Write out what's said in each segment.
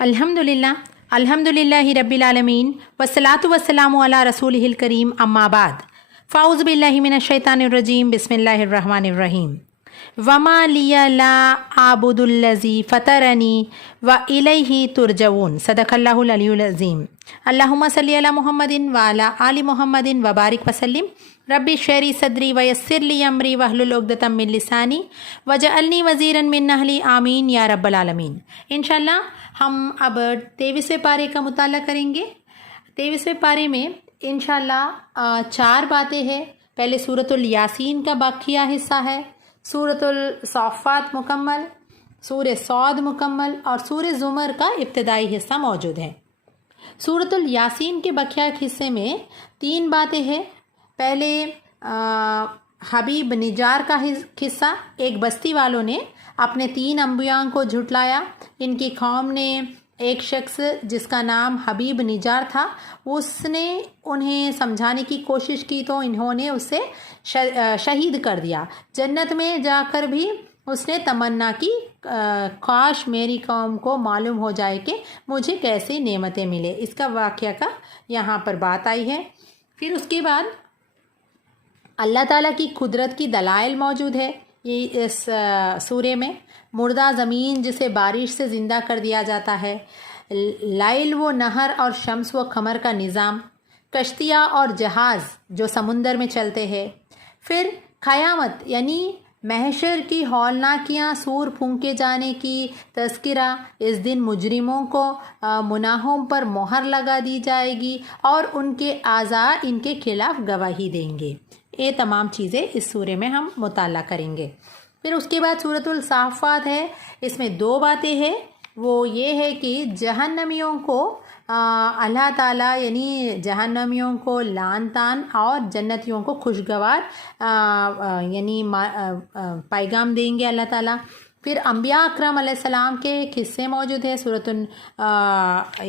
अल्हम्दुलिल्लाहि रब्बिल आलमीन वस्सलातु वस्सलामु अला रसूलिहिल करीम अम्मा बाद फ़ाउज़ु बिल्लाहि मिनश शैतानिर रजीम बिस्मिल्लाहिर रहमानिर रहीम वमा लिया ला आबुदुल्लज़ी फ़तरनी व इलैहि तुरजऊन सदक़ल्लाहुल अलियुल अज़ीम अल्लाहुम्मा सल्लि अला मुहम्मदिन व अला आलि मुहम्मदिन व बारिक वसल्लिम रब्बि शरी सदरी व यस्सिर ली अमरी वहलुल उक़दतम मिन लिसानी वजअलनी वज़ीरन मिन अहली आमीन या रब्बल आलमीन। इंशाअल्लाह हम अब 23वें पारे का मुताला करेंगे। 23वें पारे में इंशाअल्लाह 4 बातें हैं। पहले सूरतुल यासीन का बाकिया हिस्सा है, सूरतुल सॉफ़ात मुकम्मल, सूरह सौद मुकम्मल और सूरह ज़ुमर का इब्तिदाई हिस्सा मौजूद है। सूरतुल यासीन के बकिया हिस्से में 3 बातें हैं। पहले हबीब निजार का किस्सा, एक बस्ती वालों ने अपने 3 अंबियाओं को झुटलाया। इनकी कौम ने एक शख्स जिसका नाम हबीब निजार था, उसने उन्हें समझाने की कोशिश की तो इन्होंने उसे शहीद कर दिया। जन्नत में जाकर भी उसने तमन्ना की, काश मेरी कौम को मालूम हो जाए कि मुझे कैसी नेमतें मिले। इसका वाक़या का यहाँ पर बात आई है। फिर उसके बाद अल्लाह ताला की कुदरत की दलाइल मौजूद है ये इस सूरे में। मुर्दा ज़मीन जिसे बारिश से ज़िंदा कर दिया जाता है, लाइल व नहर और शम्स व कमर का निज़ाम, कश्तियाँ और जहाज़ जो समुंदर में चलते हैं। फिर क़यामत यानी महशर की हौलनाकियाँ, सूर फूंके जाने की तज़किरा। इस दिन मुजरिमों को मुनाहों पर मोहर लगा दी जाएगी और उनके आज़ा इनके खिलाफ़ गवाही देंगे। ये तमाम चीज़ें इस सूरे में हम मुताला करेंगे। फिर उसके बाद सूरतुल साफ़ात है। इसमें 2 बातें हैं। वो ये है कि जहन्नमियों को अल्लाह ताला यानी जहन्नमियों को लान तान और जन्नतियों को खुशगवार यानी पैगाम देंगे अल्लाह ताला। फिर अम्बिया अकरम अलैहिस्सलाम के किस्से मौजूद है सूरतुल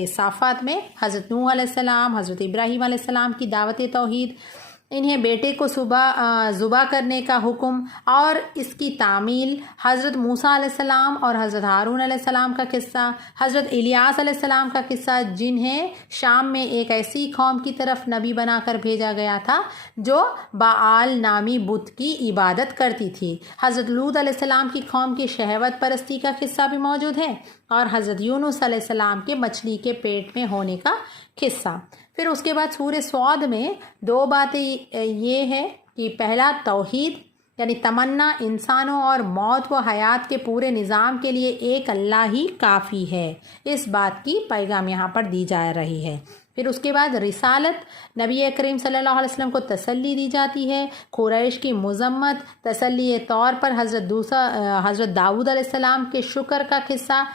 साफ़ात में। हज़रत नूह अलैहिस्सलाम, हज़रत इब्राहीम अलैहिस्सलाम की दावत तौहीद, इन्हें बेटे को ज़ुबा करने का हुक्म और इसकी तामील, हज़रत मूसा अलैहिस्सलाम और हज़रत हारून अलैहिस्सलाम का किस्सा, हज़रत इलियास अलैहिस्सलाम का किस्सा जिन्हें शाम में एक ऐसी कौम की तरफ नबी बनाकर भेजा गया था जो बाआल नामी बुत की इबादत करती थी। हज़रत लूत अलैहिस्सलाम की कौम की शहवत परस्ती का किस्सा भी मौजूद है और हज़रत यूनुस अलैहिस्सलाम के मछली के पेट में होने का किस्सा। फिर उसके बाद सूरह सौद में 2 बातें ये है कि पहला तौहीद यानी तमन्ना, इंसानों और मौत व हयात के पूरे निज़ाम के लिए एक अल्लाह ही काफ़ी है। इस बात की पैगाम यहाँ पर दी जा रही है। फिर उसके बाद रिसालत, नबी करीम सल्लल्लाहु अलैहि वसल्लम को तसल्ली दी जाती है। कुरैश की मुज़म्मत, तसल्ली तौर पर हज़रत दाऊद अलैहिस्सलाम के शुक्र का किस्सा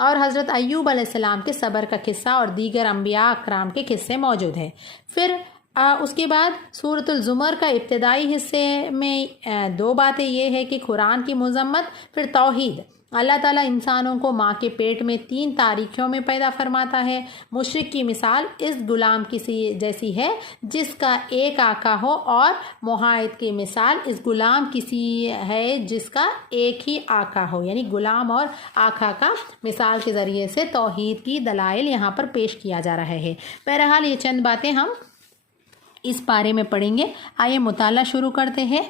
और हज़रत अय्यूब अलैहिस्सलाम के सब्र का किस्सा और दीगर अम्बिया अकराम के किस्से मौजूद हैं। फिर उसके बाद सूरतुल ज़ुमर का इब्तिदाई हिस्से में 2 बातें ये है कि कुरान की मुज़म्मत, फिर तौहीद। अल्लाह ताला इंसानों को माँ के पेट में 3 तारीखियों में पैदा फरमाता है। मुशरिक की मिसाल इस गुलाम की जैसी है जिसका एक आका हो और मुहाइद की मिसाल इस गुलाम किसी है जिसका एक ही आका हो। यानी गुलाम और आका का मिसाल के ज़रिए से तौहीद की दलाइल यहाँ पर पेश किया जा रहा है। बहरहाल ये चंद बातें हम इस पारे में पढ़ेंगे। आइए मुताला शुरू करते हैं।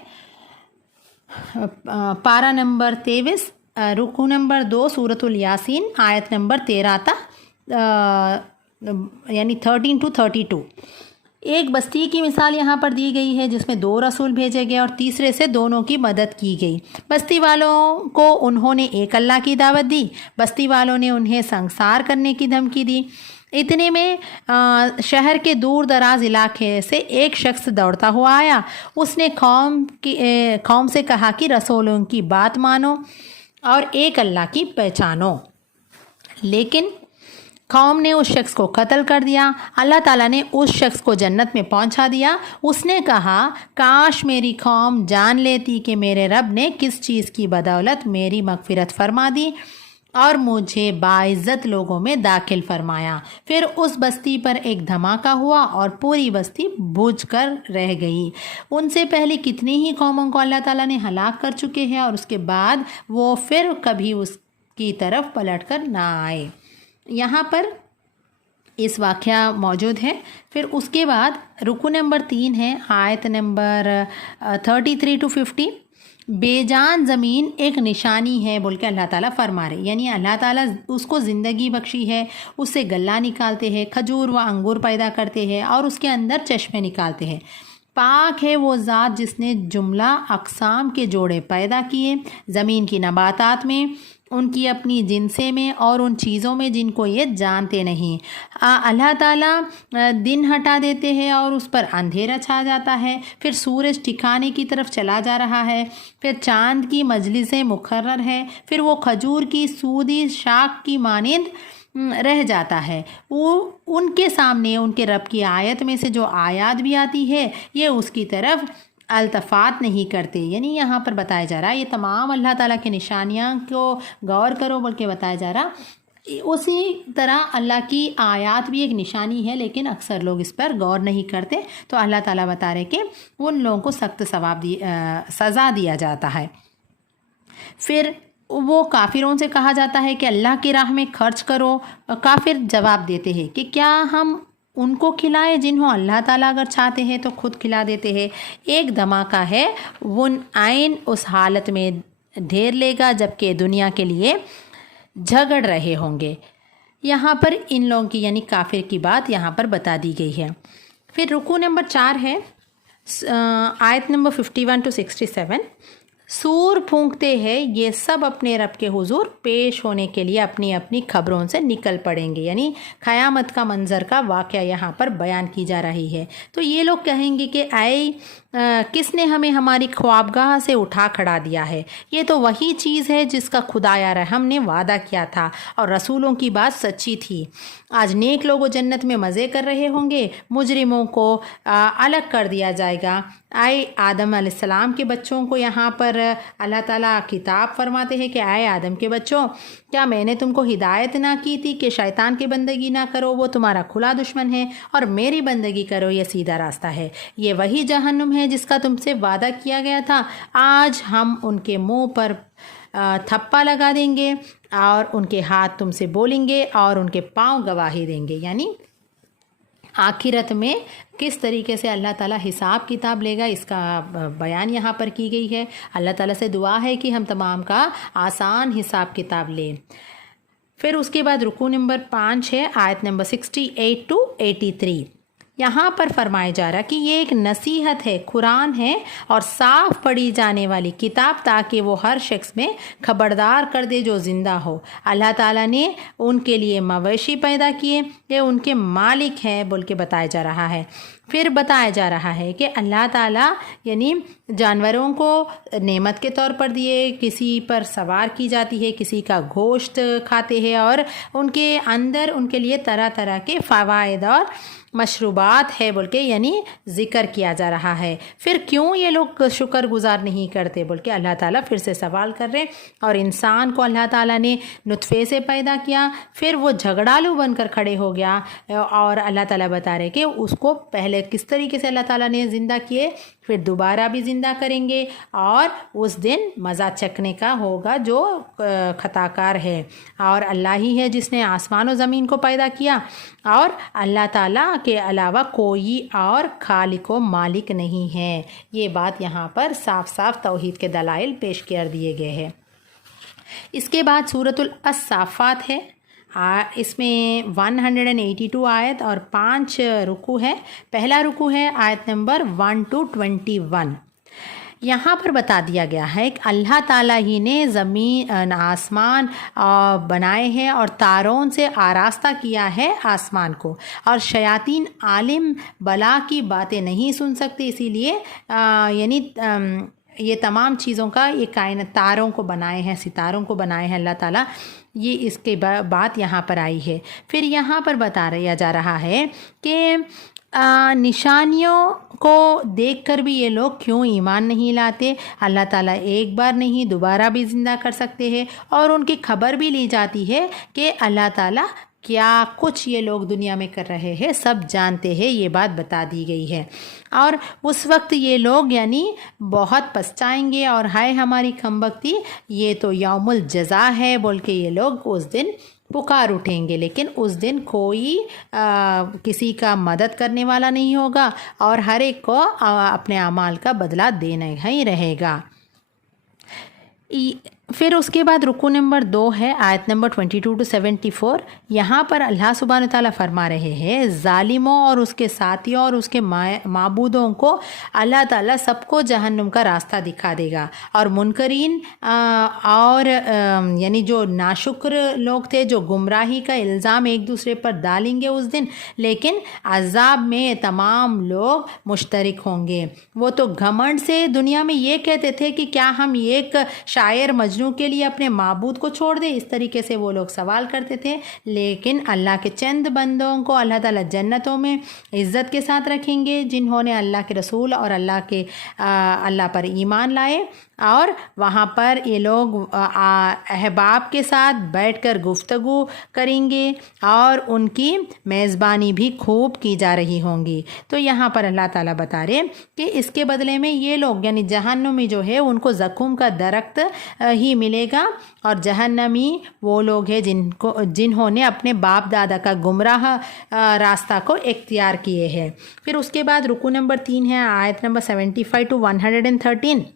पारा नंबर 23, रुकू नंबर 2, सूरतुल यासीन, आयत नंबर 13 तक यानी 13 to 32। एक बस्ती की मिसाल यहाँ पर दी गई है जिसमें 2 रसूल भेजे गए और तीसरे से दोनों की मदद की गई। बस्ती वालों को उन्होंने एक अल्लाह की दावत दी, बस्ती वालों ने उन्हें संसार करने की धमकी दी। इतने में शहर के दूर दराज इलाके से एक शख्स दौड़ता हुआ आया। उसने कौम से कहा कि रसूलों की बात मानो और एक अल्लाह की पहचानो। लेकिन कौम ने उस शख्स को कत्ल कर दिया। अल्लाह ताला ने उस शख्स को जन्नत में पहुंचा दिया। उसने कहा, काश मेरी कौम जान लेती कि मेरे रब ने किस चीज़ की बदौलत मेरी मगफिरत फरमा दी और मुझे बाइज़्ज़त लोगों में दाखिल फरमाया। फिर उस बस्ती पर एक धमाका हुआ और पूरी बस्ती बुझ कर रह गई। उनसे पहले कितनी ही कौमों को अल्लाह ताला ने हलाक कर चुके हैं और उसके बाद वो फिर कभी उसकी तरफ पलट कर ना आए। यहाँ पर इस वाक़या मौजूद है। फिर उसके बाद रुकू नंबर 3 है, आयत नंबर 33 to 50। बेजान ज़मीन एक निशानी है बोल के अल्लाह ताला फरमा रहे, यानी अल्लाह ताला उसको ज़िंदगी बख्शी है, उससे गल्ला निकालते हैं, खजूर व अंगूर पैदा करते हैं और उसके अंदर चश्मे निकालते हैं। पाक है वो ज़ात जिसने जुमला अक़साम के जोड़े पैदा किए ज़मीन की नबातात में, उनकी अपनी जिनसे में और उन चीज़ों में जिनको ये जानते नहीं। अल्लाह ताला दिन हटा देते हैं और उस पर अंधेरा छा जाता है, फिर सूरज ठिकाने की तरफ चला जा रहा है, फिर चाँद की मजलिसें मुकर्रर है, फिर वो खजूर की सूदी शाख की मानिंद रह जाता है। वो उनके सामने उनके रब की आयत में से जो आयत भी आती है ये उसकी तरफ अल्तफ़ात नहीं करते, यानी यहाँ पर बताया जा रहा है ये तमाम अल्लाह ताला की निशानियाँ को गौर करो बोल के बताया जा रहा। उसी तरह अल्लाह की आयत भी एक निशानी है, लेकिन अक्सर लोग इस पर गौर नहीं करते, तो अल्लाह ताला बता रहे कि उन लोगों को सख्त सज़ा दिया जाता है। फिर वो काफिरों से कहा जाता है कि अल्लाह की राह में खर्च करो। काफिर जवाब देते हैं कि क्या हम उनको खिलाए जिन्हों अल्लाह ताला अगर चाहते हैं तो खुद खिला देते हैं। एक धमाका है उन आइन उस हालत में ढेर लेगा जबकि दुनिया के लिए झगड़ रहे होंगे। यहाँ पर इन लोगों की यानी काफिर की बात यहाँ पर बता दी गई है। फिर रुकू नंबर 4 है, आयत नंबर 51 to 67। सूर फूंकते हैं ये सब अपने रब के हुजूर पेश होने के लिए अपनी अपनी खबरों से निकल पड़ेंगे, यानी क़यामत का मंज़र का वाक़या यहाँ पर बयान की जा रही है। तो ये लोग कहेंगे कि आए किसने हमें हमारी ख्वाबगाह से उठा खड़ा दिया है, ये तो वही चीज़ है जिसका खुदाया रहम ने वादा किया था और रसूलों की बात सच्ची थी। आज नेक लोग जन्नत में मज़े कर रहे होंगे, मुजरिमों को अलग कर दिया जाएगा। आए आदम अलैहिस्सलाम के बच्चों को यहाँ पर अल्लाह ताला किताब फरमाते हैं कि आए आदम के बच्चों, क्या मैंने तुमको हिदायत ना की थी कि शैतान की बंदगी ना करो, वो तुम्हारा खुला दुश्मन है, और मेरी बंदगी करो, ये सीधा रास्ता है। ये वही जहन्नुम है जिसका तुमसे वादा किया गया था। आज हम उनके मुंह पर थप्पा लगा देंगे और उनके हाथ तुमसे बोलेंगे और उनके पाँव गवाही देंगे, यानी आखिरत में किस तरीके से अल्लाह ताला हिसाब किताब लेगा इसका बयान यहाँ पर की गई है। अल्लाह ताला से दुआ है कि हम तमाम का आसान हिसाब किताब लें। फिर उसके बाद रुकू नंबर 5 है, आयत नंबर 68 to 83। यहाँ पर फरमाया जा रहा कि ये एक नसीहत है, कुरान है और साफ पढ़ी जाने वाली किताब, ताकि वो हर शख्स में खबरदार कर दे जो ज़िंदा हो। अल्लाह ताला ने उनके लिए मवेशी पैदा किए, ये उनके मालिक हैं बोल के बताया जा रहा है। फिर बताया जा रहा है कि अल्लाह ताला यानी जानवरों को नेमत के तौर पर दिए, किसी पर सवार की जाती है, किसी का गोश्त खाते हैं और उनके अंदर उनके लिए तरह तरह के फ़वाइद और मशरूबात है बोल के यानी ज़िक्र किया जा रहा है। फिर क्यों ये लोग शुक्रगुजार नहीं करते बोल के अल्लाह ताला फिर से सवाल कर रहे। और इंसान को अल्लाह ताला ने नुत्फ़े से पैदा किया, फिर वो झगड़ालू बनकर खड़े हो गया और अल्लाह ताला बता रहे कि उसको पहले किस तरीके से अल्लाह ताला ने ज़िंदा किए, फिर दोबारा भी ज़िंदा करेंगे और उस दिन मज़ा चखने का होगा जो खताकार है। और अल्लाह ही है जिसने आसमान और ज़मीन को पैदा किया और अल्लाह ताला के अलावा कोई और खालिक व मालिक नहीं है। ये बात यहाँ पर साफ साफ तौहीद के दलाइल पेश कर दिए गए हैं। इसके बाद सूरतुल अस्साफ़ात है, इसमें 182 आयत और 5 रुकू है। पहला रुकू है आयत नंबर 1 to 21। यहाँ पर बता दिया गया है कि अल्लाह ताला ही ने ज़मीन आसमान बनाए हैं और तारों से आरास्ता किया है आसमान को, और शयातीन आलिम बला की बातें नहीं सुन सकते, इसीलिए यानी ये तमाम चीज़ों का ये कायनात तारों को बनाए हैं, सितारों को बनाए हैं अल्लाह ताला, ये इसके बात यहाँ पर आई है। फिर यहाँ पर बताया जा रहा है कि निशानियों को देखकर भी ये लोग क्यों ईमान नहीं लाते। अल्लाह ताला एक बार नहीं दोबारा भी ज़िंदा कर सकते हैं और उनकी खबर भी ली जाती है कि अल्लाह ताला کیا کچھ یہ لوگ دنیا میں کر رہے ہیں سب جانتے ہیں، یہ بات بتا دی گئی ہے۔ اور اس وقت یہ لوگ یعنی بہت پچھتائیں گے اور ہائے ہماری کم بختی، یہ تو یوم الجزا ہے بول کے یہ لوگ اس دن پکار اٹھیں گے۔ لیکن اس دن کوئی کسی کا مدد کرنے والا نہیں ہوگا اور ہر ایک کو اپنے اعمال کا بدلہ دینا ہی رہے گا۔ پھر اس کے بعد رکوع نمبر 2 ہے، آیت نمبر 22 to 74۔ یہاں پر اللہ سبحانہ تعالیٰ فرما رہے ہیں ظالموں اور اس کے ساتھیوں اور اس کے معبودوں کو اللہ تعالیٰ سب کو جہنم کا راستہ دکھا دے گا، اور منکرین اور یعنی جو ناشکر لوگ تھے جو گمراہی کا الزام ایک دوسرے پر ڈالیں گے اس دن، لیکن عذاب میں تمام لوگ مشترک ہوں گے۔ وہ تو گھمنڈ سے دنیا میں یہ کہتے تھے کہ کیا ہم ایک شاعر مجنون کے لیے اپنے معبود کو چھوڑ دیں، اس طریقے سے وہ لوگ سوال کرتے تھے۔ لیکن اللہ کے چند بندوں کو اللہ تعالیٰ جنتوں میں عزت کے ساتھ رکھیں گے جنہوں نے اللہ کے رسول اور اللہ پر ایمان لائے، اور وہاں پر یہ لوگ احباب کے ساتھ بیٹھ کر گفتگو کریں گے اور ان کی میزبانی بھی خوب کی جا رہی ہوں گی۔ تو یہاں پر اللہ تعالیٰ بتا رہے کہ اس کے بدلے میں یہ لوگ یعنی جہنمی جو ہے ان کو زقوم کا درخت ہی ملے گا، اور جہنمی وہ لوگ ہیں جنہوں نے اپنے باپ دادا کا گمراہ راستہ کو اختیار کیے ہیں۔ پھر اس کے بعد رکوع نمبر 3 ہے، آیت نمبر 75 to 113۔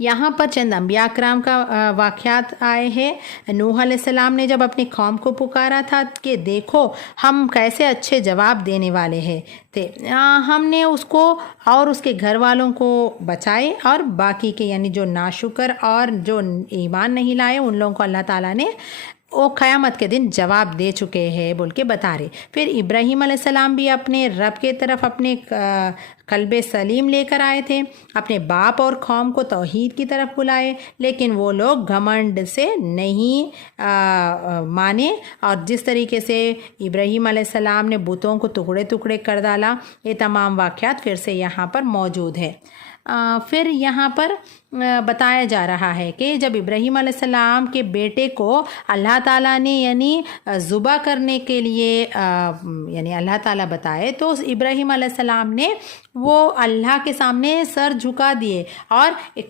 یہاں پر چند انبیاء کرام کا واقعات آئے ہیں۔ نوح علیہ السلام نے جب اپنی قوم کو پکارا تھا کہ دیکھو ہم کیسے اچھے جواب دینے والے ہیں تھے، ہم نے اس کو اور اس کے گھر والوں کو بچائے، اور باقی کے یعنی جو ناشکر اور جو ایمان نہیں لائے ان لوگوں کو اللہ تعالیٰ نے وہ قیامت کے دن جواب دے چکے ہیں بول کے بتا رہے۔ پھر ابراہیم علیہ السلام بھی اپنے رب کے طرف اپنے قلب سلیم لے کر آئے تھے، اپنے باپ اور قوم کو توحید کی طرف بلائے، لیکن وہ لوگ گھمنڈ سے نہیں مانے، اور جس طریقے سے ابراہیم علیہ السلام نے بتوں کو ٹکڑے ٹکڑے کر ڈالا، یہ تمام واقعات پھر سے یہاں پر موجود ہے۔ پھر یہاں پر بتایا جا رہا ہے کہ جب ابراہیم علیہ السلام کے بیٹے کو اللہ تعالیٰ نے یعنی ذبح کرنے کے لیے یعنی اللہ تعالیٰ بتائے، تو ابراہیم علیہ السلام نے وہ اللہ کے سامنے سر جھکا دیے اور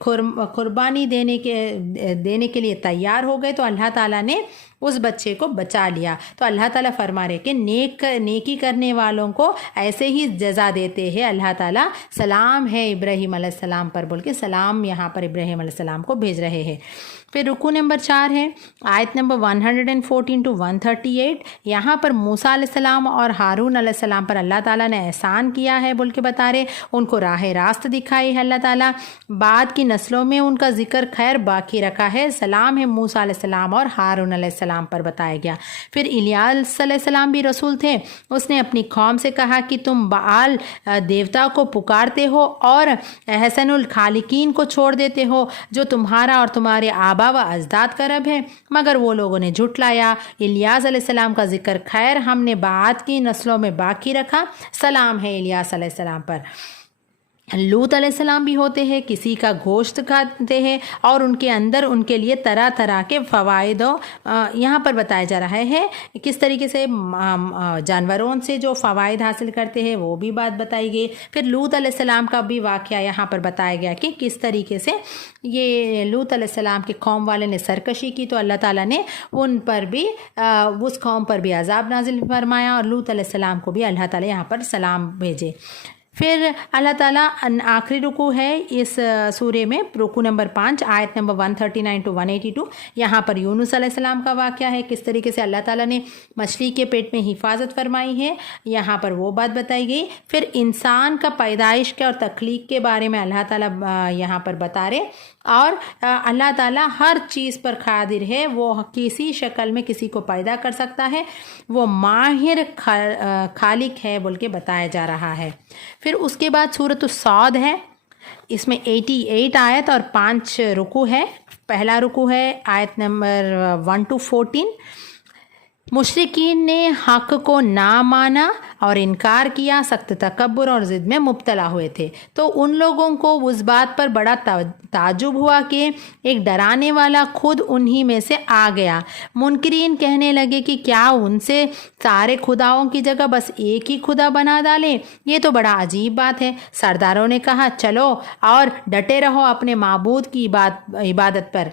قربانی دینے کے لیے تیار ہو گئے، تو اللہ تعالیٰ نے اس بچے کو بچا لیا۔ تو اللہ تعالیٰ فرما رہے کہ نیکی کرنے والوں کو ایسے ہی جزا دیتے ہیں اللہ تعالیٰ۔ سلام ہے ابراہیم علیہ السلام پر بول کے سلام یہاں پر ابراہیم علیہ السلام کو بھیج رہے ہیں۔ پھر رکوع نمبر 4 ہے، آیت نمبر 114 to 138۔ یہاں پر موسیٰ علیہ السلام اور ہارون علیہ السلام پر اللہ تعالیٰ نے احسان کیا ہے بول کے بتا رہے، ان کو راہ راست دکھائی ہے اللہ تعالیٰ، بعد کی نسلوں میں ان کا ذکر خیر باقی رکھا ہے۔ سلام ہے موسیٰ علیہ السلام اور ہارون علیہ السلام پر بتایا گیا۔ پھر الیاس علیہ السلام بھی رسول تھے، اس نے اپنی قوم سے کہا کہ تم بعال دیوتا کو پکارتے ہو اور احسن الخالقین کو چھوڑ دیتے ہو جو تمہارا اور تمہارے آبا و اجداد کا رب ہے، مگر وہ لوگوں نے جھٹلایا۔ الیاس علیہ السلام کا ذکر خیر ہم نے بعد کی نسلوں میں باقی رکھا۔ سلام ہے الیاس علیہ السلام پر۔ لوط علیہ السلام بھی ہوتے ہیں، کسی کا گوشت کھاتے ہیں اور ان کے اندر ان کے لیے طرح طرح کے فوائد یہاں پر بتایا جا رہا ہے، کس طریقے سے جانوروں سے جو فوائد حاصل کرتے ہیں وہ بھی بات بتائی گئی۔ پھر لوط علیہ السلام کا بھی واقعہ یہاں پر بتایا گیا کہ کس طریقے سے یہ لوط علیہ السلام کے قوم والے نے سرکشی کی، تو اللہ تعالیٰ نے ان پر بھی اس قوم پر بھی عذاب نازل فرمایا، اور لوط علیہ السلام کو بھی اللہ تعالیٰ یہاں پر سلام بھیجے۔ پھر اللہ تعالیٰ آخری رکوع ہے اس سورے میں، رکوع نمبر 5، آیت نمبر 139 to 182۔ یہاں پر یونس علیہ السلام کا واقعہ ہے، کس طریقے سے اللہ تعالیٰ نے مچھلی کے پیٹ میں حفاظت فرمائی ہے، یہاں پر وہ بات بتائی گئی۔ پھر انسان کا پیدائش کے اور تخلیق کے بارے میں اللہ تعالیٰ یہاں پر بتا رہے، اور اللہ تعالیٰ ہر چیز پر قادر ہے، وہ کسی شکل میں کسی کو پیدا کر سکتا ہے، وہ ماہر خالق ہے بول کے بتایا جا رہا ہے۔ پھر اس کے بعد سورۃ الصاد ہے، اس میں 88 آیت اور 5 رکوع ہے۔ پہلا رکوع ہے آیت نمبر 1 to 14۔ मुशरिकीन ने हक़ को ना माना और इनकार किया, सख्त तकब्बुर और ज़िद में मुब्तला हुए थे। तो उन लोगों को उस बात पर बड़ा ताजुब हुआ कि एक डराने वाला खुद उन्हीं में से आ गया। मुनकरीन कहने लगे कि क्या उनसे सारे खुदाओं की जगह बस एक ही खुदा बना डालें? ये तो बड़ा अजीब बात है। सरदारों ने कहा, चलो और डटे रहो अपने माबूद की इबादत पर।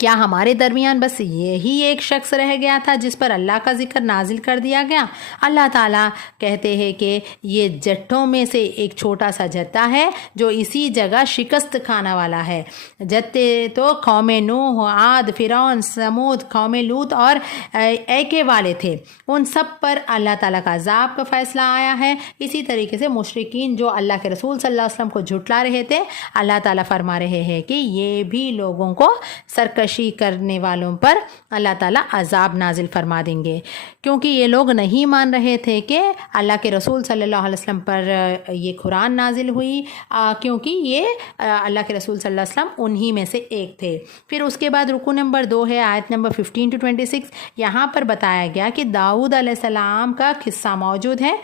क्या हमारे दरमियान बस यही एक शख्स रह गया था जिस पर अल्लाह का जिक्र नाजिल कर दिया गया? अल्लाह ताला कहते हैं कि ये जट्टों में से एक छोटा सा जत्ता है जो इसी जगह शिकस्त खाना वाला है। जत्ते तो कौम नूह, आद, फिरौन, समूद, कौम लूत और ऐके वाले थे। उन सब पर अल्लाह ताला का अज़ाब का फ़ैसला आया है। इसी तरीके से मुशरिकीन जो अल्लाह के रसूल सल्लल्लाहु अलैहि वसल्लम को झुटला रहे थे, अल्लाह ताला फरमा रहे हैं कि ये भी लोगों को सरकशी करने वालों पर अल्लाह ताला अज़ाब नाजिल फरमा देंगे, क्योंकि ये लोग नहीं मान रहे थे कि अल्लाह के रसूल सल्लल्लाहु अलैहि वसल्लम पर ये कुरान नाजिल हुई, क्योंकि ये अल्लाह के रसूल सल्लल्लाहु अलैहि वसल्लम उन्हीं में से एक थे। फिर उसके बाद रुकू नंबर 2 है आयत नंबर 15 to 26। यहाँ पर बताया गया कि दाऊद अलैहिस्सलाम का किस्सा मौजूद है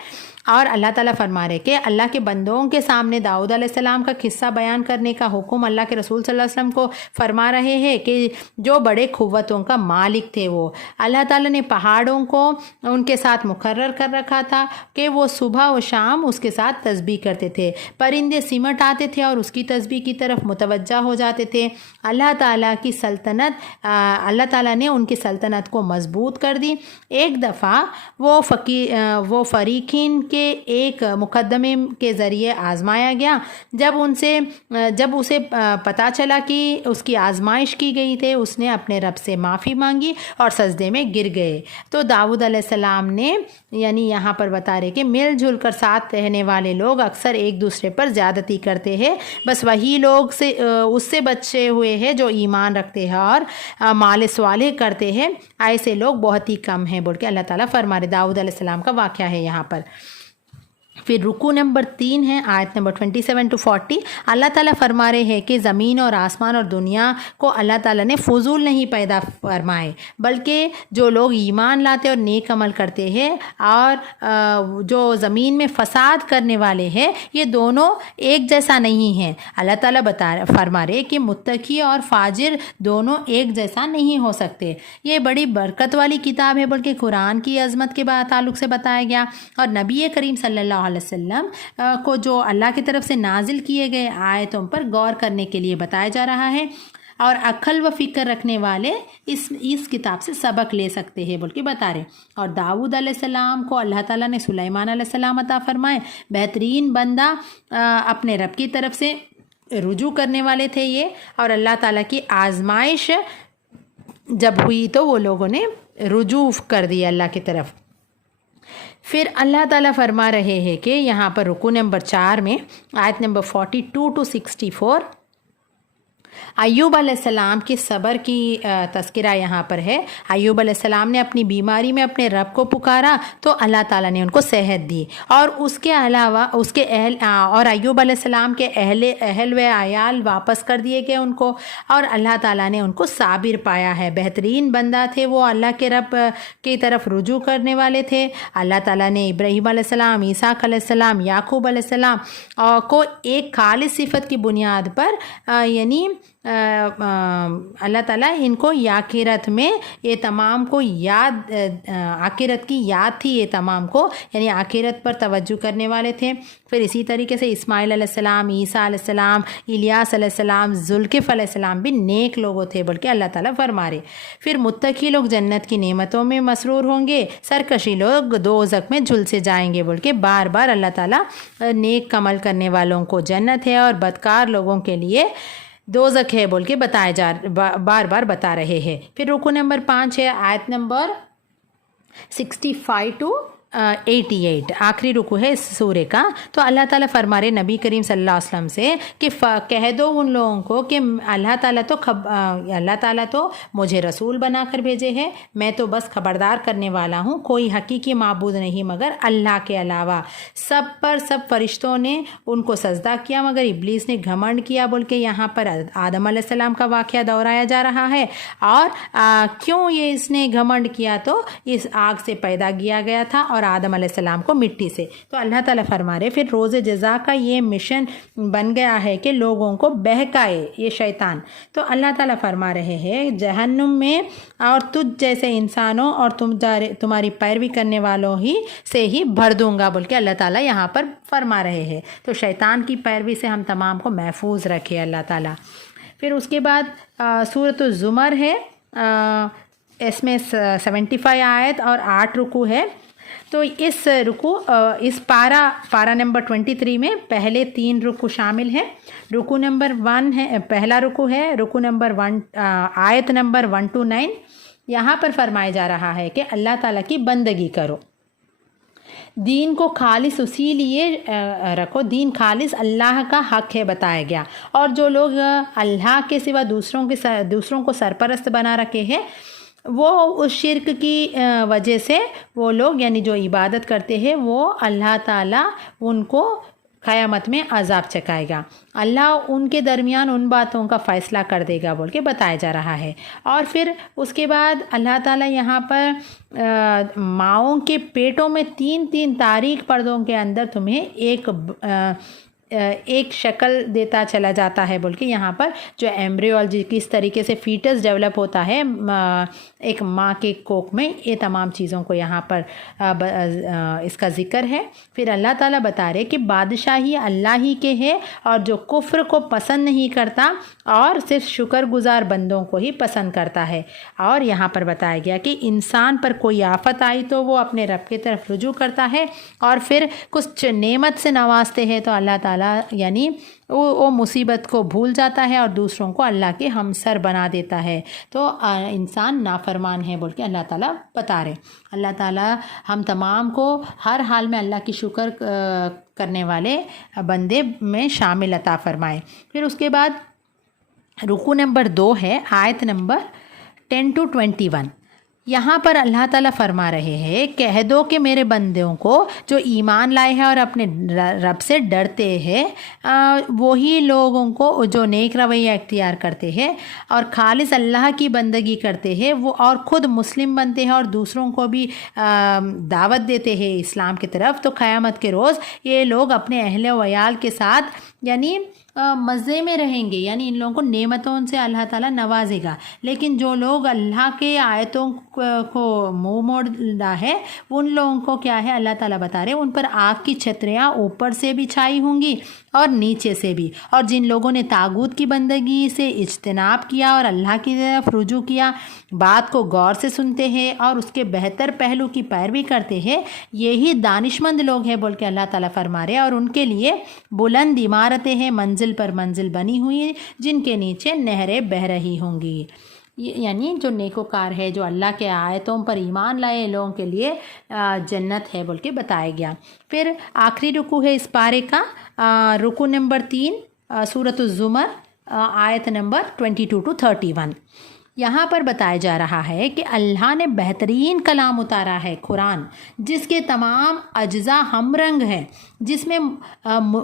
और अल्लाह ताला फरमा रहे कि अल्लाह के बंदों के सामने दाऊद अलैहिस्सलाम का किस्सा बयान करने का हुक्म अल्लाह के रसूल सल्लल्लाहु अलैहि वसल्लम को फरमा रहे हैं कि जो बड़े क़ुव्वतों का मालिक थे, वो अल्लाह ताला ने पहाड़ों को उनके साथ मुकर्रर कर रखा था कि वो सुबह व शाम उसके साथ तस्बीह करते थे। परिंदे सिमट आते थे और उसकी तस्बीह की तरफ मुतवज्जा हो जाते थे। अल्लाह ताला की सल्तनत, अल्लाह ताला ने उनकी सल्तनत को मजबूत कर दी। एक दफ़ा वो फ़रीकीन के एक मुकदमे के ज़रिए आज़माया गया। जब उसे पता चला कि उसकी आज़माइश की गई थे, उसने अपने रब से माफ़ी मांगी और सजदे में गिर गए। तो दाऊद अलैहिस्सलाम ने, यानी यहाँ पर बता रहे कि मिलजुल कर साथ रहने वाले लोग अक्सर एक दूसरे पर ज़्यादती करते हैं, बस वही लोग उससे बचे हुए हैं जो ईमान रखते हैं और माल स्वाले करते हैं। ऐसे लोग बहुत ही कम हैं बोल के अल्लाह ताला फरमा रहे। दाऊद अलैहिस्सलाम का वाक़या है यहाँ पर। फिर रुकू नंबर 3 है आयत नंबर 27 to 40। अल्लाह ताला फरमा रहे हैं कि ज़मीन और आसमान और दुनिया को अल्लाह ताला ने फ़ुज़ूल नहीं पैदा फरमाए, बल्कि जो लोग ईमान लाते और नेक अमल करते हैं और जो ज़मीन में फ़साद करने वाले हैं, ये दोनों एक जैसा नहीं हैं। अल्लाह ताला फरमा रहे कि मुत्तकी और फाजिर दोनों एक जैसा नहीं हो सकते। ये बड़ी बरकत वाली किताब है बल्कि कुरान की अज़मत के ताल्लुक़ से बताया गया और नबी करीम सल्लल्लाहु अलैहि वसल्लम को जो अल्लाह की तरफ से नाजिल किए गए आयतों पर गौर करने के लिए बताया जा रहा है और अक्ल व फ़िक्र रखने वाले इस किताब से सबक ले सकते हैं बोल के बता रहे। और दाऊद अलैहिस्सलाम को अल्लाह ताला ने सुलेमान अलैहिस्सलाम अता फरमाए, बेहतरीन बंदा, अपने रब की तरफ से रुजू करने वाले थे ये। और अल्लाह ताला की आजमाइश जब हुई तो वो लोगों ने रुजू कर दिया अल्लाह की तरफ। फिर अल्लाह ताला फरमा रहे हैं कि यहाँ पर रुकू नंबर 4 में आयत नंबर 42 to 64 अय्यूब अलैहिस्सलाम के सब्र की तज़किरा यहाँ पर है। अय्यूब अलैहिस्सलाम ने अपनी बीमारी में अपने रब को पुकारा तो अल्लाह ताला ने उनको सेहत दी और उसके अलावा उसके और अय्यूब अलैहिस्सलाम के अहल व आयाल वापस कर दिए गए उनको और अल्लाह ताला ने उनको साबिर पाया है। बेहतरीन बंदा थे वो, अल्लाह के रब की तरफ रुजू करने वाले थे। अल्लाह ताला ने इब्राहीम अलैहिस्सलाम, ईसाक अलैहिस्सलाम, याकूब अलैहिस्सलाम को एक खालिस सिफत की बुनियाद पर यानी अल्लाह ताला इनको आखिरत में ये तमाम को याद, आखिरत की याद थी ये तमाम को, यानी आखिरत पर तवज्जो करने वाले थे। फिर इसी तरीके से इस्माइल अलैहिस्सलाम, ईसा अलैहिस्सलाम, इलियास अलैहिस्सलाम, जुल्किफ़ अलैहिस्सलाम भी नेक लोग थे बोल के अल्लाह ताला फरमा रहे। फिर मुत्तकी लोग जन्नत की नेमतों में मसरूर होंगे, सरकशी लोग दोज़ख में झुलसे जाएंगे बोल के बार बार अल्लाह ताला नेक अमल करने वालों को जन्नत है और बदकार लोगों के लिए दोज़ख है बोल के बार बार बता रहे हैं। फिर रुकू नंबर 5 है आयत नंबर 65 to 88 आखिरी रुकू है इस सूरे का। तो अल्लाह ताला फरमा रहे नबी करीम सल्लल्लाहु अलैहि वसल्लम से कि कह दो उन लोगों को कि अल्लाह ताला तो मुझे रसूल बनाकर भेजे हैं, मैं तो बस खबरदार करने वाला हूँ, कोई हकीकी माबूद नहीं मगर अल्लाह के अलावा। सब फरिश्तों ने उनको सजदा किया मगर इब्लीस ने घमंड किया बोल के यहाँ पर आदम अलैहिस्सलाम का वाक़या दोहराया जा रहा है। और क्यों ये इसने घमंड किया, तो इस आग से पैदा किया गया था और आदम अलैहिस्सलाम को मिट्टी से। तो अल्लाह ताला फरमा रहे फिर रोज़े जज़ा का ये मिशन बन गया है कि लोगों को बहकाए ये शैतान। तो अल्लाह ताला फरमा रहे हैं जहन्नुम में और तुझ जैसे इंसानों और तुम्हारी पैरवी करने वालों ही से ही भर दूंगा बोल के अल्लाह ताला यहाँ पर फरमा रहे हैं। तो शैतान की पैरवी से हम तमाम को महफूज रखे अल्लाह ताला। फिर उसके बाद सूरत ज़ुमर है, इसमें 75 आयत और 8 रुकू है। तो इस रुकू इस पारा नंबर 23 में पहले 3 रुकू शामिल हैं। रुकू नंबर 1 है, पहला रुकू है रुकू नंबर 1 आयत नंबर 1 to 9। यहाँ पर फरमाया जा रहा है कि अल्लाह ताला की बंदगी करो, दीन को खालिस उसी लिए रखो, दीन खालिस अल्लाह का हक है बताया गया। और जो लोग अल्लाह के सिवा दूसरों को सरपरस्त बना रखे हैं वो उस शिर्क की वजह से वो लोग यानी जो इबादत करते हैं वो अल्लाह ताला उनको क़यामत में अज़ाब चकाएगा। अल्लाह उनके दरमियान उन बातों का फ़ैसला कर देगा बोल के बताया जा रहा है। और फिर उसके बाद अल्लाह ताला यहाँ पर माओं के पेटों में 3-3 तारीख पर्दों के अंदर तुम्हें एक शक्ल देता चला जाता है बोल के यहाँ पर जो एम्ब्रियोलॉजी किस तरीके से फीटस डेवलप होता है एक माँ के कोख में, ये तमाम चीज़ों को यहाँ पर इसका ज़िक्र है। फिर अल्लाह ताला बता रहे कि बादशाही अल्लाह ही के है और जो कुफ्र को पसंद नहीं करता और सिर्फ शुक्रगुजार बंदों को ही पसंद करता है। और यहाँ पर बताया गया कि इंसान पर कोई आफत आई तो वो अपने रब की तरफ रुजू करता है और फिर कुछ नेमत से नवाजते हैं तो अल्लाह ताला यानी वो मुसीबत को भूल जाता है और दूसरों को अल्लाह के हमसर बना देता है। तो इंसान नाफरमान है बोल के अल्लाह ताला बता रहे। अल्लाह ताला हम तमाम को हर हाल में अल्लाह की शुक्र करने वाले बंदे में शामिल अता फरमाए। फिर उसके बाद रुकू नंबर 2 है आयत नंबर 10 to 21। यहाँ पर अल्लाह ताला फरमा रहे हैं कह दो कि मेरे बंदों को जो ईमान लाए हैं और अपने रब से डरते हैं वही लोगों को जो नेक रवैया इख्तियार करते हैं और खालिस अल्लाह की बंदगी करते हैं वो और ख़ुद मुस्लिम बनते हैं और दूसरों को भी दावत देते हैं इस्लाम की तरफ। तो क़यामत के रोज़ ये लोग अपने अहले वयाल के साथ यानी मज़े में रहेंगे, यानी इन लोगों को नेमतों से अल्लाह ताला नवाजेगा। लेकिन जो लोग अल्लाह के आयतों को मुँह मोड़ा है उन लोगों को क्या है अल्लाह ताला बता रहे उन पर आग की छतरियाँ ऊपर से भी छाई होंगी और नीचे से भी। और जिन लोगों ने तागूत की बंदगी से इज्तनाब किया और अल्लाह की तरफ रुजू किया, बात को गौर से सुनते हैं और उसके बेहतर पहलू की पैरवी करते हैं, यही दानिशमंद लोग हैं बोल के अल्लाह ताला फरमा रहे। और उनके लिए बुलंद इमारतें हैं मंजिल पर मंजिल बनी हुई जिनके नीचे नहरें बह रही होंगी। यानी जो नेकोकार है जो अल्लाह के आयतों पर ईमान लाए लोगों के लिए जन्नत है बोल के बताया गया। फिर आखिरी रुकू है इस पारे का रुकू नंबर 3 सूरत ज़ुमर आयत नंबर 22 to 31। यहाँ पर बताया जा रहा है कि अल्लाह ने बेहतरीन कलाम उतारा है कुरान जिसके तमाम अज्जा हम रंग हैं, जिसमें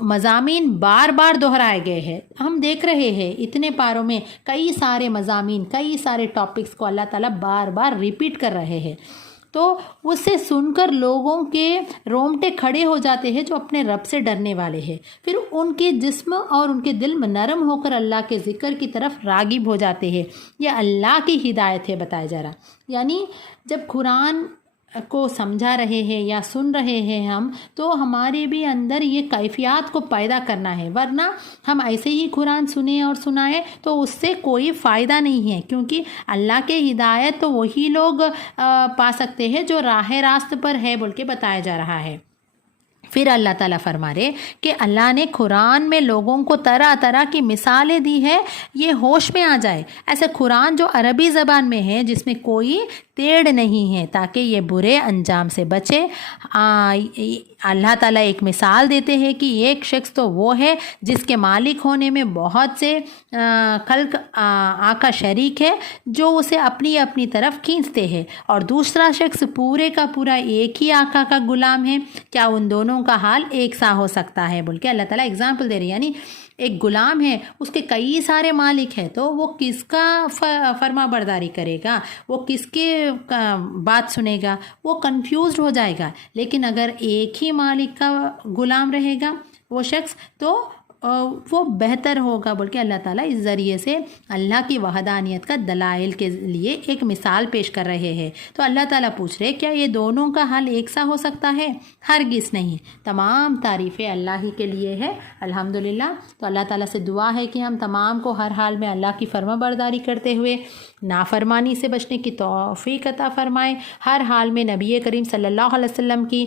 मज़ामीन बार बार दोहराए गए हैं। हम देख रहे हैं इतने पारों में कई सारे मज़ामीन कई सारे टॉपिक्स को अल्लाह ताला बार बार रिपीट कर रहे हैं। तो उसे सुनकर लोगों के रोंगटे खड़े हो जाते हैं जो अपने रब से डरने वाले हैं। फिर उनके जिस्म और उनके दिल में नरम होकर अल्लाह के ज़िक्र की तरफ रागिब हो जाते हैं। यह अल्लाह की हिदायत है बताया जा रहा। यानी जब कुरान को समझा रहे हैं या सुन रहे हैं हम तो हमारे भी अंदर ये कैफियत को पैदा करना है, वरना हम ऐसे ही कुरान सुने और सुनाए तो उससे कोई फ़ायदा नहीं है। क्योंकि अल्लाह के हिदायत तो वही लोग पा सकते हैं जो राह रास्त पर है बोल के बताया जा रहा है। फिर अल्लाह ताला फरमा रहे कि अल्लाह ने कुरान में लोगों को तरह तरह की मिसालें दी है, ये होश में आ जाए। ऐसे कुरान जो अरबी ज़बान में है जिसमें कोई टेढ़ नहीं है ताकि ये बुरे अंजाम से बचे। अल्लाह ताला एक मिसाल देते हैं कि एक शख्स तो वो है जिसके मालिक होने में बहुत से खल्क आका शरीक है जो उसे अपनी अपनी तरफ खींचते हैं, और दूसरा शख्स पूरे का पूरा एक ही आका का गुलाम है। क्या उन दोनों का हाल एक सा हो सकता है? बोल के अल्लाह ताला एग्जाम्पल दे रही है। यानी एक गुलाम है, उसके कई सारे मालिक हैं, तो वो किसका फर्मा बरदारी करेगा, वो किसके बात सुनेगा, वो कंफ्यूज्ड हो जाएगा। लेकिन अगर एक ही मालिक का गुलाम रहेगा वो शख्स, तो वो बेहतर होगा। बोल के अल्लाह ताला इस ज़रिए से अल्लाह की वहदानियत का दलाइल के लिए एक मिसाल पेश कर रहे हैं। तो अल्लाह ताला पूछ रहे क्या ये दोनों का हाल एक सा हो सकता है? हरगिज़ नहीं। तमाम तारीफ़ें अल्लाह ही के लिए है, अल्हम्दुलिल्लाह। तो अल्लाह ताला से दुआ है कि हम तमाम को हर हाल में अल्लाह की फर्माबरदारी करते हुए नाफरमानी से बचने की तौफीक अता फ़रमाए। हर हाल में नबी करीम सल्लल्लाहु अलैहि वसल्लम की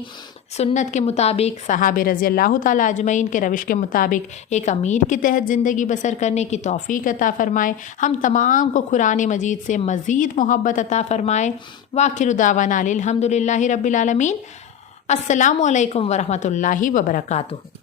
सुन्नत के मुताबिक, सहाबे रज़ी अल्लाह ताला अजमईन के रविश के मुताबिक एक अमीर के तहत ज़िंदगी बसर करने की तौफ़ीक अता फ़रमाए। हम तमाम को कुरान मजीद से मज़ीद मोहब्बत अता फ़रमाए। वाखिर दावाना अल्हम्दुलिल्लाहि रब्बिल आलमीन। अस्सलामु अलैकुम वरहमतुल्लाहि वबरकातुहू।